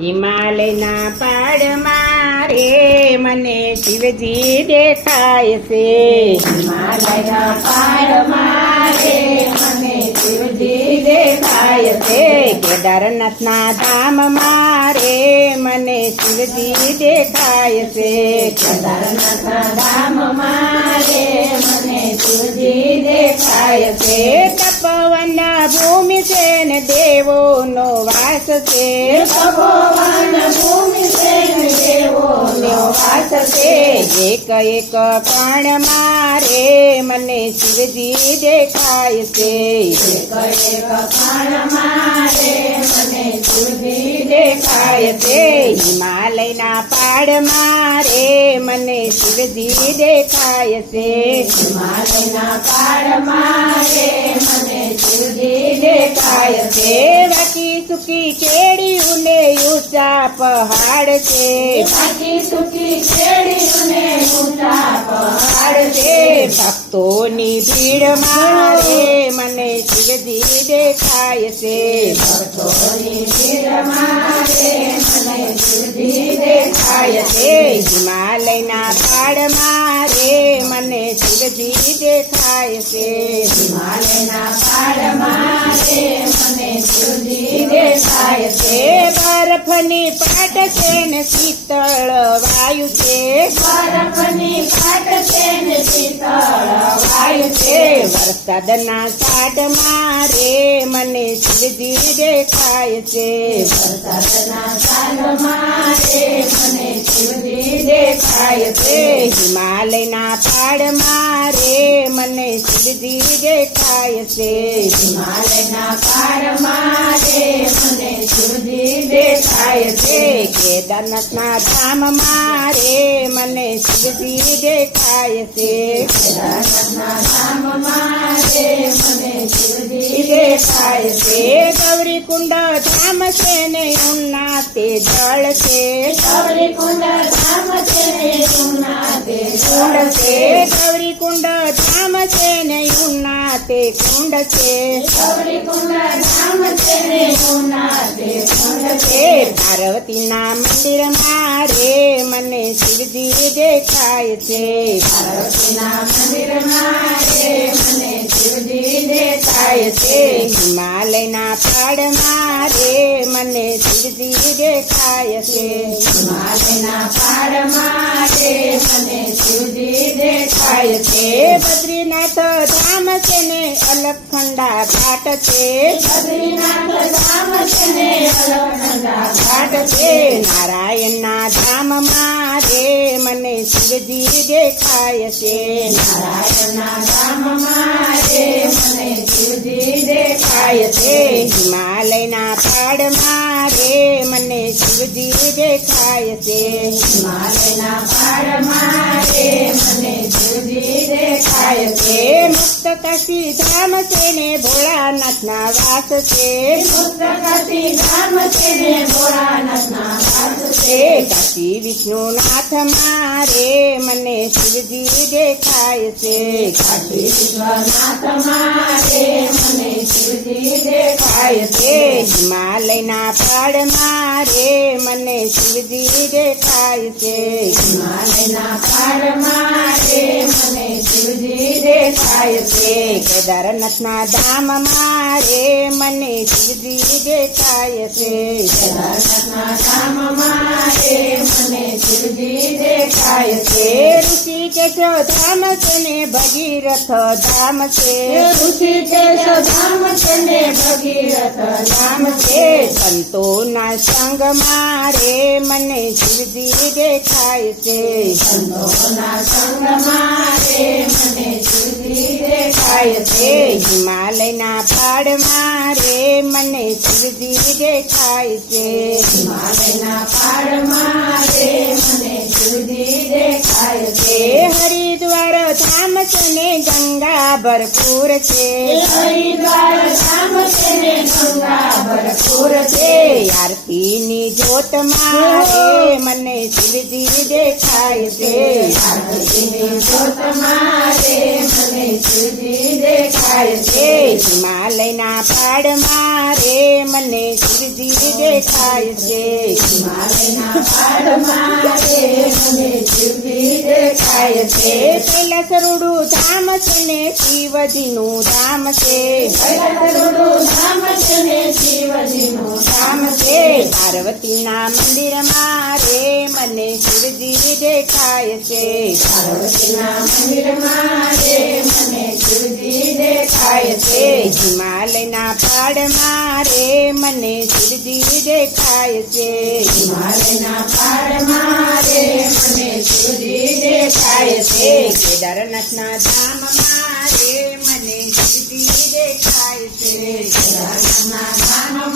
હિમાલયના પાડમાં રે મને શિવજી દેખાય છે. હિમાલયના પાડમાં રે મને શિવજી દેખાય છે. કેદારનાથના ધામમાં રે મને શિવજી દેખાય છે. કેદારનાથના ધામમાં રે મને શિવજી દેખાય છે. છે નો દેવોનો વાસ છે. ભગવાન ભૂમિ દેવોનો વાસ છે. એક એક પણ મારે મને શિવજી દેખાય છે. એક એક પણ મારે મને શિવજી દેખાય છે. હિમાલયના પાડ મારે મને શિવજી દેખાય છે. હિમાલયના પાડ મારે મને દેખાય છે બાકી સુકી કેડી ઉને ઊંચા પહાડ છે. બાકી સુકી કેડી ઉને ઊંચા પહાડ છે. ભક્તોની ભીડ મારે મને શિવજી દેખાય છે. ભક્તોની ભીડ મારે મને શિવજી દેખાય છે. હિમાલયના પાડ રે મને શિવજી દેખાય છે હિમાલયના પાડમાં મને શિવજી દેખાય છે. બરફની પાટ છે ને શીતળ વાયુ છે. બરફની પાટ છે ને શીતળ વાયુ છે. વરસાદના સાટમાં રે મને શિવજી દેખાય છે. વરસાદના સાલમાં રે મને શિવજી દેખાય છે. છે હિમાલયના પાડમાં રે મને શિવજી દેખાય છે. હિમાલયના પારમાં રે મને શિવજી દેખાય છે. કેદારનાથના ધામમાં રે મને શિવજી દેખાય છે. કેદારનાથના ધામમાં રે મને શિવજી દેખાય છે. ગૌરી કુંડ ધામ છે ને ઉના તે જળ છે. ગૌરી કુંડ ધામ છે કુંડ છે ગૌરી કુંડ ધામ છે ને ઉના તે કુંડ છે ગૌરી કુંડ ધામ છે ને ઉના તે કુંડ છે છે પાર્વતીના મંદિરમાં રે મને શિવજી દેખાય છે પાર્વતીના મંદિરમાં રે મને શિવજી દેખાય છે હિમાલયના પાડમાં રે મને શિવજી દેખાય છે હિમાલયના પાડમાં રે મને શિવજી દેખાય છે. બદ્રીનાથ ધામ છે ને અલખંડા ઘાટ છે. બદ્રીનાથ ધામ છે ને અલકનંદા ઘાટ છે. નારાયણના ધામમાં રે મને શિવજી દેખાય છે. નારાયણના ધામમાં શિવજી દેખાય છે. હિમાલયના પાડમાં મારે મને શિવજી દેખાય છે. મુક્ત કાશી ધામ છે ને ભોળાનાથના વાસ છે. પુસ્તકથી ધામ છે ને ભોળાનાથના વાસ છે. કાશી વિષ્ણુનાથ મારે મને શિવજી દેખાય છે. કાશી વિશ્વનાથ મારે મને શિવજી દેખાય છે. હિમાલયના પાડમાં રે, મને શિવજી દેખાય છે. હિમાલયના પાડમાં રે, મને શિવજી દેખાય છે. કેદારનાથના ધામમાં રે, મને શિવજી દેખાય છે. કેદારનાથના ધામમાં રે, મને શિવજી દેખાય છે. છે ઋષિકેશ ધામ છે ને ભગીરથ ધામ છે. ઋષિકેશ ધામ છે ને ભગીરથ ધામ છે. સંતોના સંગમાં રે મને શિવજી દેખાય છે. સંતોના સંગમાં રે મને શિવજી દેખાય છે. હિમાલયના પાડમાં રે મને શિવજી દેખાય છે. હિમાલયના પાડમાં રે મને છે. હરિદ્વાર ધામ છે ને ગંગા ભરપૂર છે. હરિદ્વાર ધામ છે ને ગંગા ભરપૂર છે. આરતીની જોત મારે મને શિવજી દેખાય છે. આરતીની જ્યોત મારે મને શિવજી દેખાય છે. હિમાલયના પાડ મારે મને શિવજી દેખાય છે. હિમાલયના પાડ રે મને શિવજી દેખાય છે. એ ધામ છે ને શિવજીનું ધામ છે. કૈલાસરુડું ધામ છે ને શિવજીનું ધામ છે. પાર્વતીના મંદિર મારે મને શિવજી દેખાય છે. પાર્વતીના મંદિરમાં રે મને શિવજી દેખાય છે. હિમાલયના પાડ મારે મને શિવજી દેખાય છે. હિમાલયના પહાડમાં રે દેખાય છે. કેદારનાથના ધામ મારે મને શિવજી દેખાય છે. કેદારનાથના ધામ